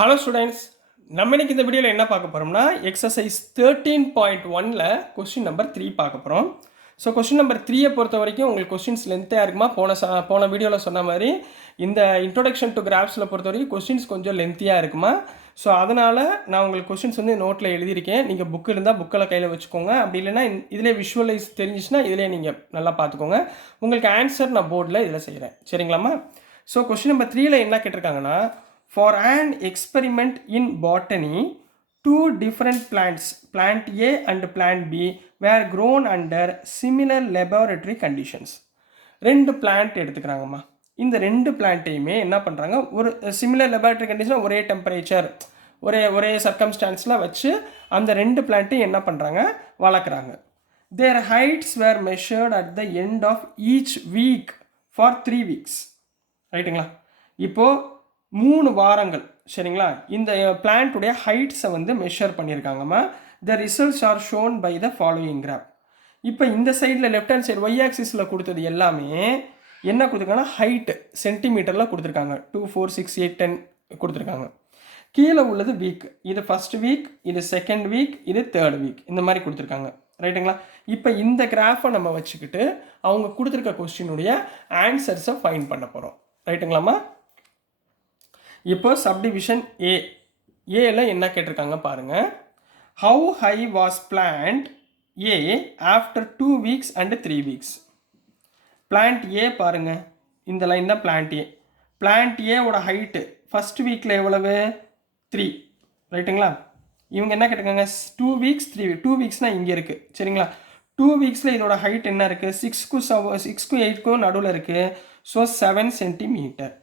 Hello students, நம்ம இன்னைக்கு இந்த வீடியோவில் என்ன பார்க்க போகிறோம்னா எக்ஸசைஸ் 13.1ல் கொஸ்டின் நம்பர் 3 பார்க்க போகிறோம். ஸோ கொஸ்டின் நம்பர் 3 பொறுத்த வரைக்கும் உங்களுக்கு கொஸ்டின்ஸ் லென்த்தாக இருக்குமா? போன வீடியோவில் சொன்ன மாதிரி இந்த இன்ட்ரோடக்ஷன் டு கிராஃப்ஸில் பொறுத்த வரைக்கும் கொஸ்டின்ஸ் கொஞ்சம் லென்த்தியாக இருக்குமா? ஸோ அதனால் நான் உங்களுக்கு கொஸ்டின்ஸ் வந்து நோட்டில் எழுதியிருக்கேன். நீங்கள் புக் இருந்தால் புக்கில் கையில் வச்சுக்கோங்க. அப்படி இல்லைன்னா இதிலே விஷுவலைஸ் தெரிஞ்சிச்சுன்னா இதிலே நீங்கள் நல்லா பார்த்துக்கோங்க. உங்களுக்கு ஆன்சர் நான் போர்டில் இதில் செய்கிறேன். சரிங்களாம்மா? ஸோ கொஸ்டின் நம்பர் 3ல் என்ன கேட்டிருக்காங்கன்னா, for an experiment in botany, two different plants, plant A and plant B, were grown under similar laboratory conditions. ரெண்டு பிளான்ட் எடுத்துக்கிறாங்கம்மா. இந்த ரெண்டு பிளான்ட்டையுமே என்ன பண்ணுறாங்க, ஒரு சிமிலர் லெபார்டரி கண்டிஷன், ஒரே டெம்பரேச்சர், ஒரே சர்க்கம்ஸ்டான்ஸில் வச்சு அந்த ரெண்டு பிளான்ட்டையும் என்ன பண்ணுறாங்க, வளர்க்குறாங்க. Their heights were measured at the end of each week for 3 weeks. ரைட்டுங்களா? இப்போது 3 வாரங்கள், சரிங்களா, இந்த பிளான்ட்டுடைய ஹைட்ஸை வந்து மெஷர் பண்ணியிருக்காங்கம்மா. The results are shown by the following graph. இப்போ இந்த சைடில் லெஃப்ட் ஹேண்ட் சைடு ஒய் ஆக்சிஸில் கொடுத்தது எல்லாமே என்ன கொடுத்துருக்காங்கன்னா ஹைட்டு சென்டிமீட்டரில் கொடுத்துருக்காங்க. 2, 4, 6, 8, 10 கொடுத்துருக்காங்க. கீழே உள்ளது வீக். இது ஃபர்ஸ்ட் வீக், இது செகண்ட் வீக், இது தேர்ட் வீக், இந்த மாதிரி கொடுத்துருக்காங்க. ரைட்டுங்களா? இப்போ இந்த கிராஃபை நம்ம வச்சுக்கிட்டு அவங்க கொடுத்துருக்க கொஸ்டினுடைய ஆன்சர்ஸை ஃபைண்ட் பண்ண போகிறோம். ரைட்டுங்களாம்மா? இப்போ சப்டிவிஷன் ஏல என்ன கேட்டிருக்காங்க பாருங்க. How high was plant A after 2 weeks and 3 weeks. Plant A பாருங்க, இந்த லைன் தான் பிளான்ட் ஏ. பிளான்ட் ஏவோட ஹைட்டு ஃபர்ஸ்ட் வீக்கில் எவ்வளவு? 3. ரைட்டுங்களா? இவங்க என்ன கேட்டிருக்காங்க, 2 weeks 3 weeks. 2 weeksனால் இங்கே இருக்குது. சரிங்களா? 2 weeksல இதோட ஹைட் என்ன இருக்குது? 6க்கும் 8க்கும் நடுவில் இருக்குது. So 7 centimetre.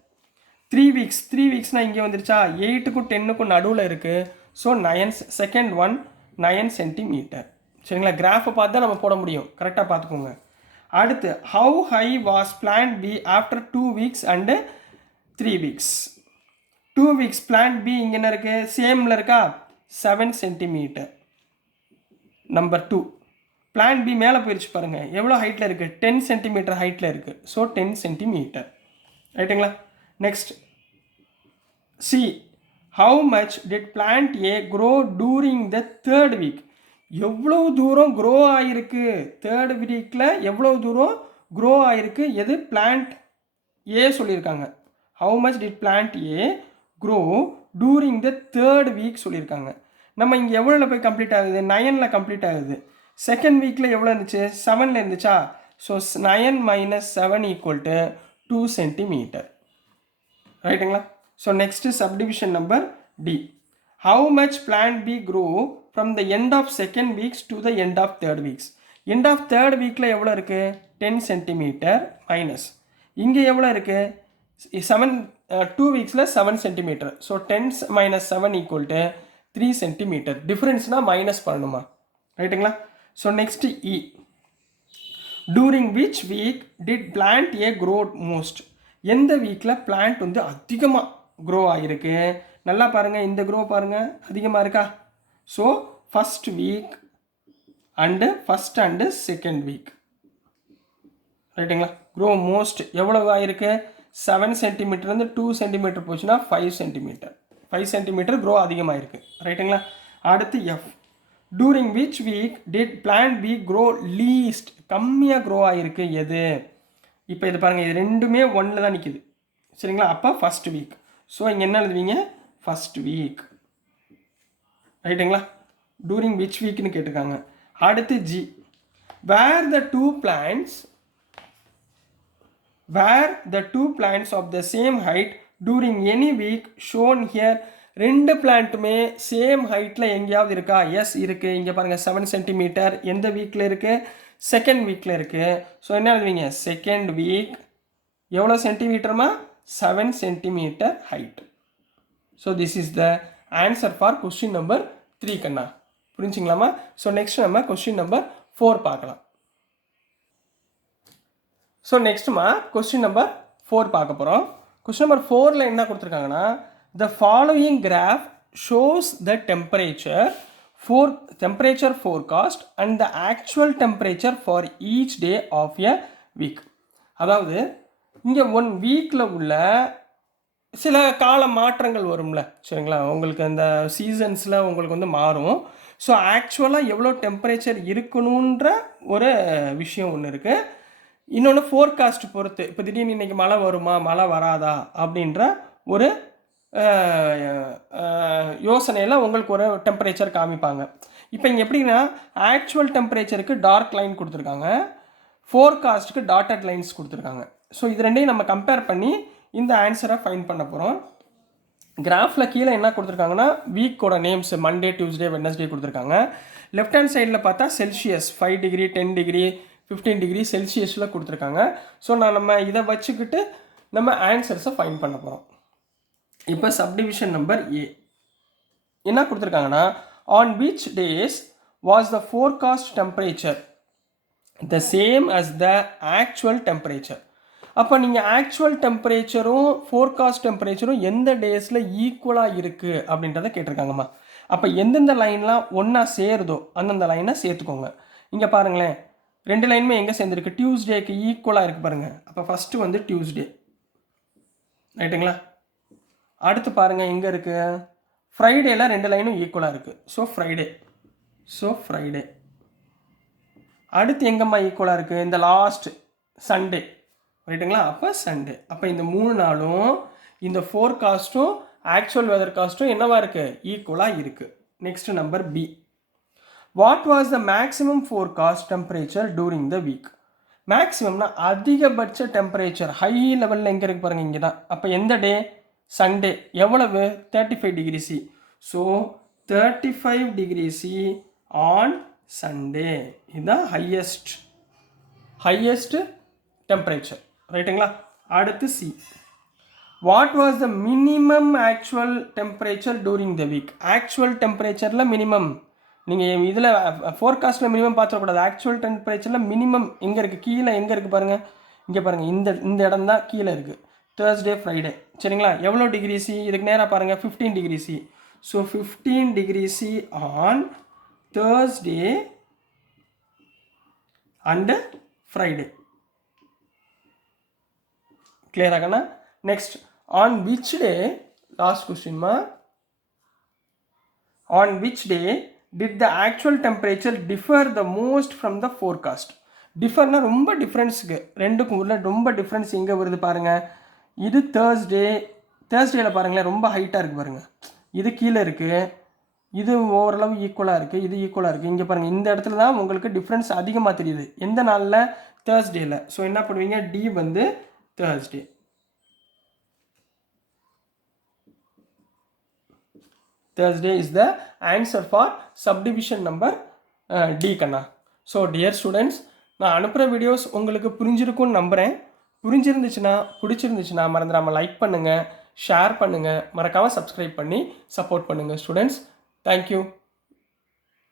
3 weeksனால் இங்கே வந்துருச்சா, 8க்கும் 10க்கும் நடுவில் இருக்குது. So 9, second one 9 centimetre. சரிங்களா? கிராஃபை பார்த்து தான் நம்ம போட முடியும். கரெக்டாக பார்த்துக்கோங்க. அடுத்து how high was plant B after 2 weeks and 3 weeks. 2 weeks plant B இங்கே என்ன இருக்குது, சேமில் இருக்கா, 7 சென்டிமீட்டர். நம்பர் 2 பிளான்ட் பி மேலே போயிடுச்சு பாருங்கள், எவ்வளோ ஹைட்டில் இருக்குது, 10 சென்டிமீட்டர் ஹைட்டில் இருக்குது. So 10 centimeter. ரைட்டுங்களா? Next C, how much did plant A grow during the third week. எவ்வளோ தூரம் க்ரோ ஆகிருக்கு, தேர்ட் வீக்கில் எவ்வளோ தூரம் க்ரோ ஆகிருக்கு, எது பிளான்ட் ஏ சொல்லியிருக்காங்க. How much did plant A grow during the third week சொல்லியிருக்காங்க. நம்ம இங்கே எவ்வளோவில் போய் கம்ப்ளீட் ஆகுது, 9ல் கம்ப்ளீட் ஆகுது. செகண்ட் வீக்கில் எவ்வளோ இருந்துச்சு, 7ல் இருந்துச்சா. So 9 - 7 = 2 centimeter. ரைட்டுங்களா? So next subdivision number D. How much plant B grow from the end of second weeks to the end of third weeks. End of third வீக்கில் எவ்வளோ இருக்குது, 10 சென்டிமீட்டர் மைனஸ் இங்கே எவ்வளோ இருக்குது, 2 weeksல 7 சென்டிமீட்டர். So 10 - 7 = 3 centimeter. டிஃப்ரென்ஸ்னால் minus பண்ணணுமா? ரைட்டுங்களா? So next E, during which week did plant A grow most. எந்த வீக்கில் பிளான்ட் வந்து அதிகமாக க்ரோ ஆகிருக்கு. நல்லா பாருங்கள், இந்த க்ரோ பாருங்கள் அதிகமாக இருக்கா. So first week and second week. ரைட்டுங்களா? க்ரோ மோஸ்ட் எவ்வளவு ஆகிருக்கு, 7 சென்டிமீட்டர்லேருந்து 2 சென்டிமீட்டர் போச்சுன்னா 5 சென்டிமீட்டர். 5 சென்டிமீட்டர் க்ரோ அதிகமாக இருக்குது. ரைட்டுங்களா? அடுத்து F, during which week did plant B grow least. கம்மியாக க்ரோ ஆகிருக்கு எது. இப்போ இது பாருங்கள், இது ரெண்டுமே 1ல் தான் நிற்கிது. சரிங்களா? அப்போ ஃபஸ்ட் வீக். ஸோ இங்கே என்ன எழுதுவீங்க, ஃபஸ்ட் வீக். ரைட்டுங்களா? டூரிங் விச் வீக்னு கேட்டிருக்காங்க. அடுத்து G, where the two plants of the same height during any week shown here. ரெண்டு பிளான்ட்டுமே சேம் ஹைட்டில் எங்கேயாவது இருக்கா? எஸ் இருக்குது. இங்கே பாருங்கள் 7 சென்டிமீட்டர். எந்த வீக்கில் இருக்குது, செகண்ட் வீக்கில் இருக்குது. ஸோ என்ன எழுதுவீங்க, செகண்ட் வீக் எவ்வளோ சென்டிமீட்டர்மா, 7 centimeter height. So this is the answer for question number 3 கண்ணா. புரிஞ்சுங்களாமா? ஸோ நெக்ஸ்ட் நம்ம கொஸ்டின் நம்பர் 4 பார்க்கலாம். ஸோ நெக்ஸ்ட்டுமா கொஸ்டின் நம்பர் 4 பார்க்க போகிறோம். கொஸ்டின் நம்பர் 4ல் என்ன கொடுத்துருக்காங்கன்னா, the following graph shows the temperature forecast and the actual temperature for each day of a week. அதாவது இங்கே 1 வீக்கில் உள்ள சில கால மாற்றங்கள் வரும்ல சரிங்களா, உங்களுக்கு அந்த சீசன்ஸில் உங்களுக்கு வந்து மாறும். ஸோ ஆக்சுவலாக எவ்வளோ டெம்பரேச்சர் இருக்கணுன்ற ஒரு விஷயம் ஒன்று இருக்குது. இன்னொன்று ஃபோர்காஸ்ட் பொறுத்து, இப்போ திடீர்னு இன்றைக்கி மழை வருமா மழை வராதா அப்படின்ற ஒரு யோசனையில் உங்களுக்கு ஒரு டெம்பரேச்சர் காமிப்பாங்க. இப்போ இங்கே எப்படின்னா ஆக்சுவல் டெம்பரேச்சருக்கு டார்க் லைன் கொடுத்துருக்காங்க, ஃபோர்காஸ்ட்டுக்கு டாட்டட் லைன்ஸ் கொடுத்துருக்காங்க. ஸோ இது ரெண்டையும் நம்ம கம்பேர் பண்ணி இந்த ஆன்சரை ஃபைண்ட் பண்ண போகிறோம். கிராஃபில் கீழே என்ன கொடுத்துருக்காங்கன்னா வீக்கோட நேம்ஸ் மண்டே, டியூஸ்டே, வெட்னஸ்டே கொடுத்துருக்காங்க. லெஃப்ட் ஹேண்ட் சைடில் பார்த்தா செல்சியஸ் 5 டிகிரி, 10 டிகிரி, 15 டிகிரி செல்சியஸில் கொடுத்துருக்காங்க. ஸோ நம்ம இதை வச்சுக்கிட்டு நம்ம ஆன்சர்ஸை ஃபைண்ட் பண்ண போகிறோம். இப்போ சப்டிவிஷன் நம்பர் ஏ என்ன கொடுத்துருக்காங்கன்னா on which days was the forecast temperature the same as the actual temperature. அப்போ நீங்கள் ஆக்சுவல் டெம்பரேச்சரும் ஃபோர்காஸ்ட் டெம்பரேச்சரும் எந்த டேஸில் ஈக்குவலாக இருக்குது அப்படின்றத கேட்டிருக்காங்கம்மா. அப்போ எந்தெந்த லைன்லாம் ஒன்றா சேருதோ அந்தந்த லைனை சேர்த்துக்கோங்க. இங்கே பாருங்களேன், 2 லைனுமே எங்கே சேர்ந்துருக்கு, டியூஸ்டேக்கு ஈக்குவலாக இருக்குது பாருங்கள். அப்போ ஃபஸ்ட்டு வந்து டியூஸ்டே ரைட்டுங்களா. அடுத்து பாருங்கள் எங்கே இருக்குது, ஃப்ரைடேல 2 லைனும் ஈக்குவலாக இருக்குது. So Friday. அடுத்து எங்கம்மா ஈக்குவலாக இருக்குது, இந்த லாஸ்ட் சண்டே ரைட்டுங்களா. அப்போ சண்டே. அப்போ இந்த 3 நாளும் இந்த ஃபோர்காஸ்ட்டும் ஆக்சுவல் வெதர் காஸ்ட்டும் என்னவா இருக்குது, ஈக்குவலாக இருக்குது. Next number B, what was the maximum forecast temperature during the week. மேக்ஸிமம்னா அதிகபட்ச டெம்பரேச்சர் ஹை லெவலில் எங்கே இருக்குது பாருங்கள், இங்கே தான். அப்போ எந்த டே, சண்டே. எவ்வளவு, 35 degree C. So 35 degree C on Sunday. இதுதான் ஹையஸ்ட் டெம்பரேச்சர் ரைட்டுங்களா. அடுத்து C, what was the minimum actual temperature during the week. Actual டெம்பரேச்சரில் மினிமம், நீங்கள் இதில் ஃபோர்காஸ்ட்டில் மினிமம் பார்த்துடக்கூடாது. ஆக்சுவல் டெம்பரேச்சரில் மினிமம் எங்கே இருக்குது, கீழே எங்கே இருக்குது பாருங்கள், இங்கே பாருங்கள், இந்த இடம் தான் கீழே இருக்குது. தேர்ஸ்டே, ஃப்ரைடே சரிங்களா. எவ்வளோ டிகிரி சி, இதுக்கு நேராக பாருங்கள் 15 degree C. So 15 degree C on Thursday and Friday. Clear ஆகண்ணா. Next, on which day, last கொஸ்டின்மா, on which day did the actual temperature differ the most from the forecast. டிஃபர்னா ரொம்ப டிஃப்ரென்ஸுக்கு, ரெண்டுக்கும் உள்ள ரொம்ப டிஃப்ரென்ஸ் எங்கே வருது பாருங்கள். இது தேர்ஸ்டேயில் பாருங்களேன் ரொம்ப ஹைட்டாக இருக்குது பாருங்கள், இது கீழே இருக்குது, இது ஓரளவு ஈக்குவலாக இருக்குது, இது ஈக்குவலாக இருக்குது. இங்கே பாருங்கள், இந்த இடத்துல தான் உங்களுக்கு டிஃப்ரென்ஸ் அதிகமாக தெரியுது. எந்த நாளில், தேர்ஸ்டேயில். ஸோ என்ன பண்ணுவீங்க, டி வந்து Thursday. Thursday is the answer for subdivision number D கண்ணா. ஸோ டியர் ஸ்டூடெண்ட்ஸ், நான் அனுப்புகிற வீடியோஸ் உங்களுக்கு புரிஞ்சிருக்கும்னு நம்புகிறேன். பிடிச்சிருந்துச்சுன்னா மறந்துடாமல் லைக் பண்ணுங்கள், ஷேர் பண்ணுங்கள், மறக்காமல் சப்ஸ்கிரைப் பண்ணி சப்போர்ட் பண்ணுங்கள் ஸ்டூடெண்ட்ஸ். தேங்க்யூ.